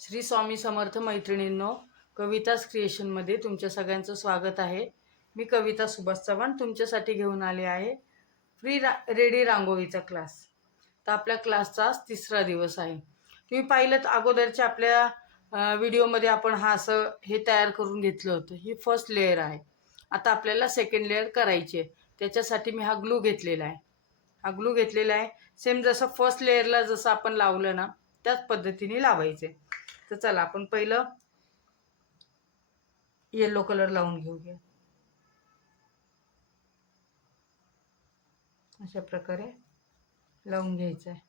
श्री स्वामी समर्थ मैत्रिणींनो, कविताज क्रिएशनमध्ये तुमच्या सगळ्यांचं स्वागत आहे. मी कविता सुभाष चव्हाण तुमच्यासाठी घेऊन आले आहे रेडी रांगोळीचा क्लास. तर आपल्या क्लासचा तिसरा दिवस आहे. तुम्ही पाहिलं अगोदरच्या आपल्या व्हिडिओमध्ये आपण हे तयार करून घेतलं होतं. ही फर्स्ट लेअर आहे. आता आपल्याला सेकंड लेअर करायची आहे. त्याच्यासाठी मी हा ग्लू घेतलेला आहे. सेम जसं फर्स्ट लेअरला जसं आपण लावलं ना त्याच पद्धतीने लावायचे. तर चला आपण पहिलं येलो कलर लावून घेऊया. अशा प्रकारे लावून घ्यायचं आहे.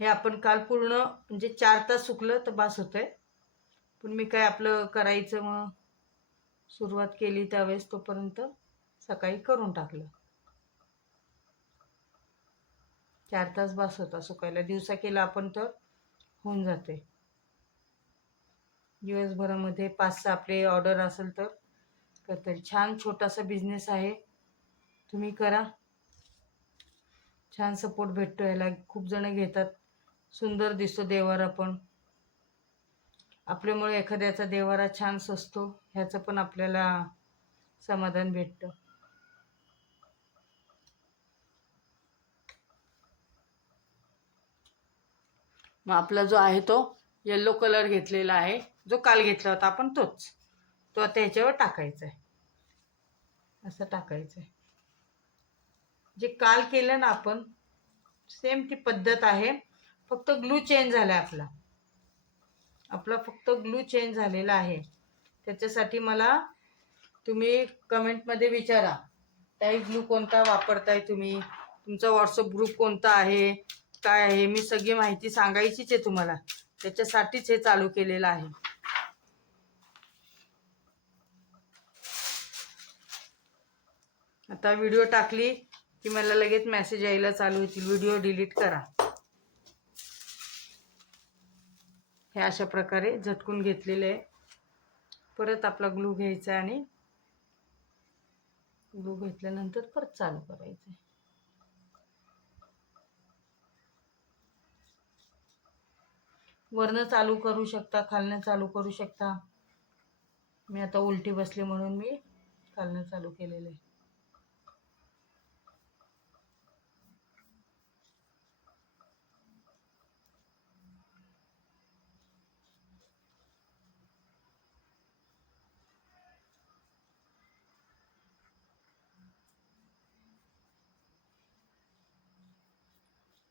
हे आपण काल पूर्ण म्हणजे 4 तास सुकलं तर बास होतंय. पण मी काय आपलं करायचं मग सुरुवात केली त्यावेळेस तोपर्यंत सकाळी करून टाकलं. 4 तास बास होता सुकायला. दिवसा केला आपण तर होऊन जाते. दिवसभरामध्ये 5-6 आपले ऑर्डर असेल तर करता येईल. छान छोटासा बिझनेस आहे, तुम्ही करा. छान सपोर्ट भेटतो याला. खूप जण घेतात. सुंदर दिसतो देवारा पण. आपल्यामुळे एखाद्याचा देवारा छान सजतो ह्याचं पण आपल्याला समाधान भेटतं. मग आपला जो आहे तो येलो कलर घेतलेला आहे, जो काल घेतला होता आपण तो आता ह्याच्यावर टाकायचा आहे. असं टाकायचं आहे. जे काल केलं ना आपण सेम ती पद्धत आहे, फक्त ग्लू चेंज झाला आहे. आपला फक्त ग्लू चेंज झालेला आहे. त्याच्यासाठी मला तुम्ही कमेंटमध्ये विचारा, ताई ग्लू कोणता वापरताय तुम्ही, तुमचा व्हॉट्सअप ग्रुप कोणता आहे, काय आहे. मी सगळी माहिती सांगायचीच आहे तुम्हाला. त्याच्यासाठीच हे चालू केलेलं आहे. आता व्हिडिओ टाकली की मला लगेच मेसेज यायला चालू होतील, व्हिडिओ डिलीट करा. हे अशा प्रकारे झटकून घेतलेले आहे. परत आपला ग्लू घ्यायचा आणि ग्लू घेतल्यानंतर परत चालू करायचं. वरनं चालू करू शकता, खालनं चालू करू शकता. मी आता उलटी बसली म्हणून मी खालनं चालू केलेलं आहे.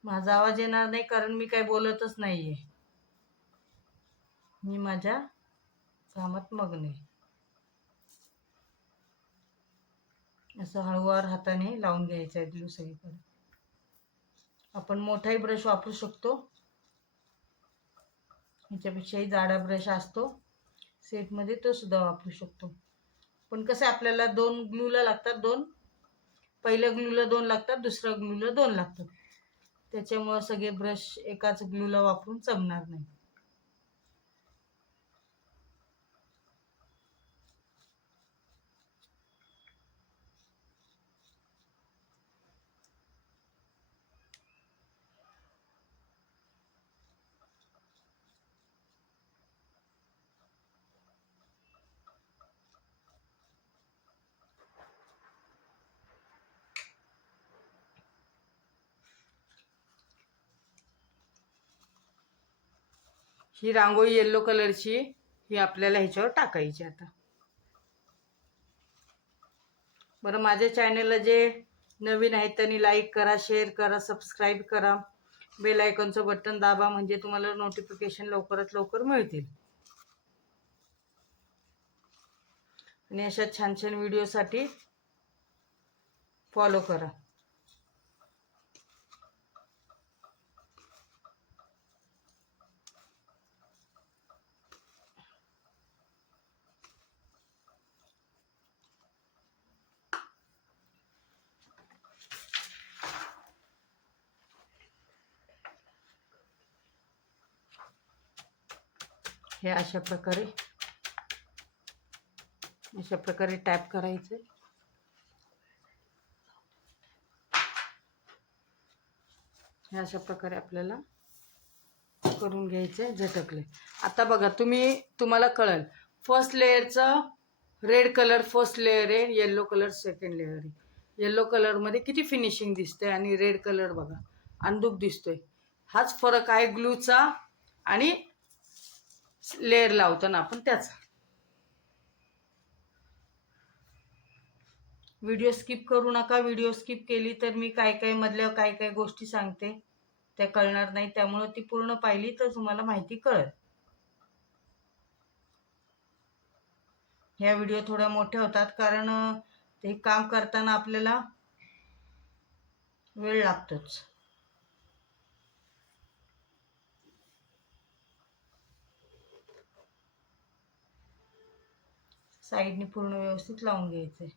माझा आवाज येणार नाही कारण मी काही बोलतच नाहीये. मी माझ्या कामात मग्न आहे. असं हळूवार हाताने लावून घ्यायचं आहे ग्लू सगळीकडे. आपण मोठाही ब्रश वापरू शकतो, ह्याच्यापेक्षाही जाडा ब्रश असतो सेटमध्ये, तो सुद्धा वापरू शकतो. पण कसं आपल्याला 2 ग्लूला लागतात, पहिल्या ग्लूला 2 लागतात, दुसऱ्या ग्लूला 2 लागतात. त्याच्यामुळं सगळे ब्रश एकाच ग्लूला वापरून जमणार नाही. ही रांगोळी येलो कलरची ही आपल्याला ह्याच्यावर टाकायची. आता बरं, माझ्या चॅनलला जे नवीन आहेत त्यांनी लाईक करा, शेअर करा, सबस्क्राईब करा, बेल आयकॉनचं बटन दाबा, म्हणजे तुम्हाला नोटिफिकेशन लवकरात लवकर मिळतील. आणि अशा छान छान व्हिडिओसाठी फॉलो करा. हे अशा प्रकारे टॅप करायचं. हे अशा प्रकारे आपल्याला करून घ्यायचे झटकले. आता बघा तुम्हाला कळेल, फर्स्ट लेअरचं रेड कलर फर्स्ट लेअर आहे, येलो कलर सेकंड लेअर आहे. येलो कलरमध्ये किती फिनिशिंग दिसते आणि रेड कलर बघा अंदूक दिसतोय. हाच फरक आहे ग्लूचा आणि लेअर लावताना आपण त्याचा. व्हिडिओ स्किप करू नका. व्हिडिओ स्किप केली तर मी काय मधल्या काय गोष्टी सांगते त्या कळणार नाही. त्यामुळे ती पूर्ण पाहिली तर तुम्हाला माहिती कळेल. ह्या व्हिडिओ थोड्या मोठ्या होतात कारण ते काम करताना आपल्याला वेळ लागतोच. साईडने पूर्ण व्यवस्थित लावून घ्यायचे.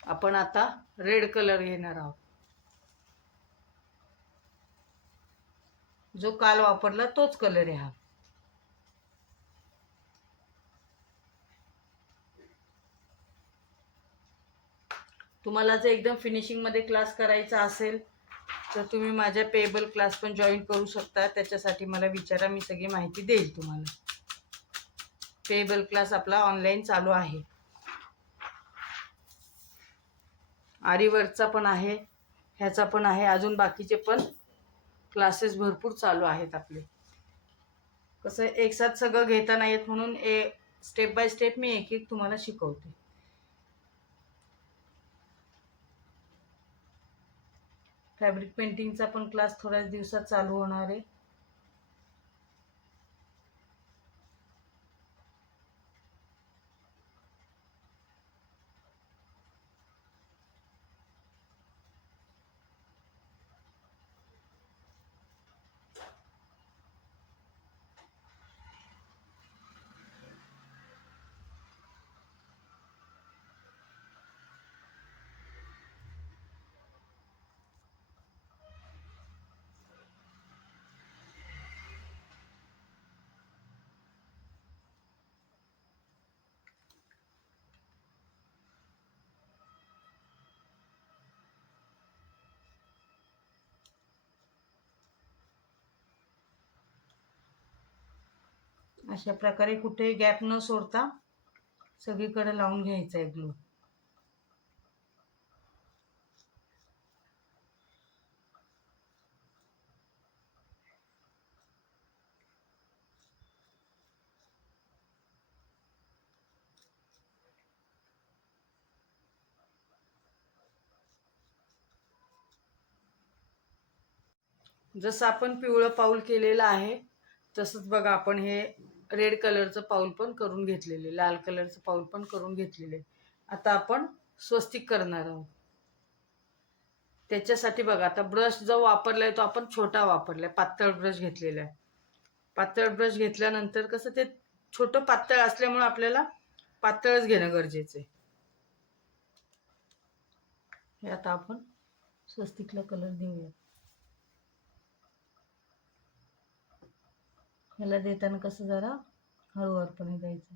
आपण आता रेड कलर घेणार आहोत. जो काल वापरला तोच कलर आहे हा. तुम्हाला जर एकदम फिनिशिंगमध्ये क्लास करायचा असेल तर तुम्ही माझ्या पेबल क्लास पण जॉईन करू शकता. त्याच्यासाठी मला विचारा, मी सगळी माहिती देईल तुम्हाला. पेबल क्लास आपला ऑनलाईन चालू आहे. आरीवर्कचा पण आहे, ह्याचा पण आहे, अजून बाकीचे पण क्लासेस भरपूर चालू आहेत आपले. कसं एक साथ सगळं घेता नाही येत म्हणून स्टेप बाय स्टेप मी एक एक तुम्हाला शिकवते. फॅब्रिक पेंटिंगचा पण क्लास थोड्याच दिवसात चालू होणार आहे. अशा प्रकारे कुठेही गॅप न सोडता सगळीकडे लावून घ्यायचा आहे ग्लू. जसं आपण पिवळं पाऊल केलेलं आहे तसंच बघा आपण हे रेड कलरचं पाऊल पण करून घेतलेले, लाल कलरचं पाऊल पण करून घेतलेले. आता आपण स्वस्तिक करणार आहोत. त्याच्यासाठी बघा आता ब्रश जो वापरलाय तो आपण छोटा वापरलाय, पातळ ब्रश घेतलेला आहे. पातळ ब्रश घेतल्यानंतर कसं ते छोटं पातळ असल्यामुळे आपल्याला पातळच घेणं गरजेचं आहे. हे आता आपण स्वस्तिकला कलर देऊया. ह्याला देताना कसं जरा हळूवारपणे द्यायचं.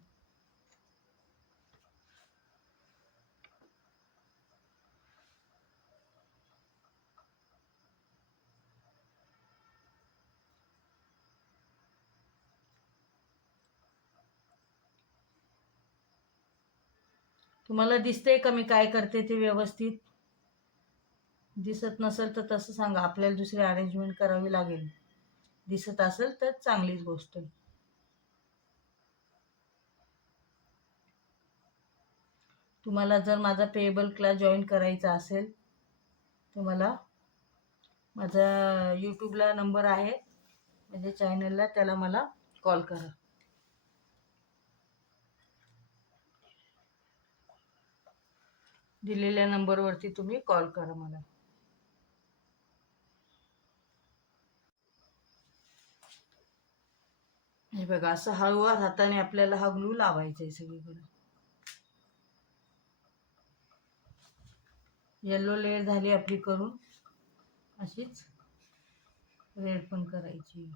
तुम्हाला दिसतंय का मी काय करते ते व्यवस्थित? दिसत नसेल तर तसं सांगा, आपल्याला दुसरी अरेंजमेंट करावी लागेल. दिसत असेल तर चांगलीच गोष्ट आहे. तुम्हाला जर माझा पेएबल क्लास जॉईन करायचा असेल तर मला माझा यूट्यूबला नंबर आहे, माझ्या चॅनलला, त्याला मला कॉल करा. दिलेल्या नंबरवरती तुम्ही कॉल करा मला. हे बघा, असं हळूवार हाताने आपल्याला हा ग्लू लावायचा आहे सगळीकडे. येलो लेअर झाली आपली करून, अशीच रेड पण करायची.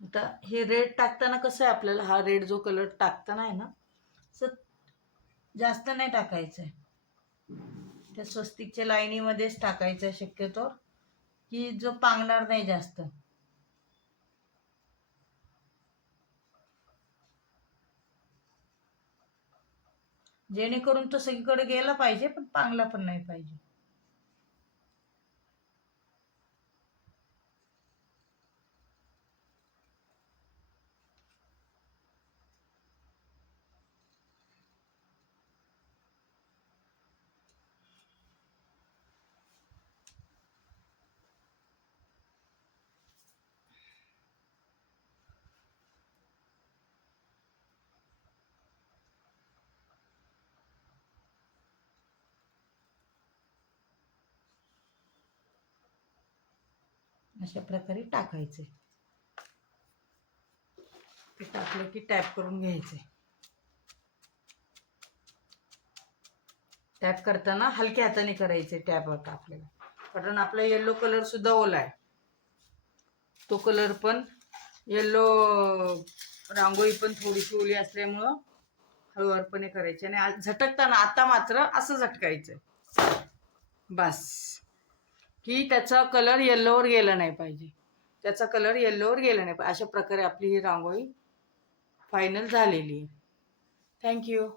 आता हे रेड टाकताना कसं आहे, आपल्याला हा रेड जो कलर टाकताना आहे ना, असं जास्त नाही टाकायचं आहे. त्या स्वस्तिकच्या लाईनीमध्येच टाकायचं आहे शक्यतो, की जो पांगणार नाही जास्त. जेणेकरून तो सगळीकडे गेला पाहिजे, पण पांगला पण नाही पाहिजे. अशा प्रकारे टाकायचे. ते टाकलं की टॅप करून घ्यायचे. टॅप करताना हलक्या हाताने करायचे टॅप होता आपल्याला, कारण आपला येल्लो कलर सुद्धा ओला आहे. तो कलर पण येल्लो रांगोळी पण थोडीशी ओली असल्यामुळं हळूवारपणे करायची. आणि झटकताना आता मात्र असं झटकायचं बस, की त्याचा कलर येल्लोवर गेला नाही पाहिजे. त्याचा कलर येल्लोवर गेला नाही पाहिजे. अशा प्रकारे आपली ही रांगोळी फायनल झालेली आहे. थँक्यू.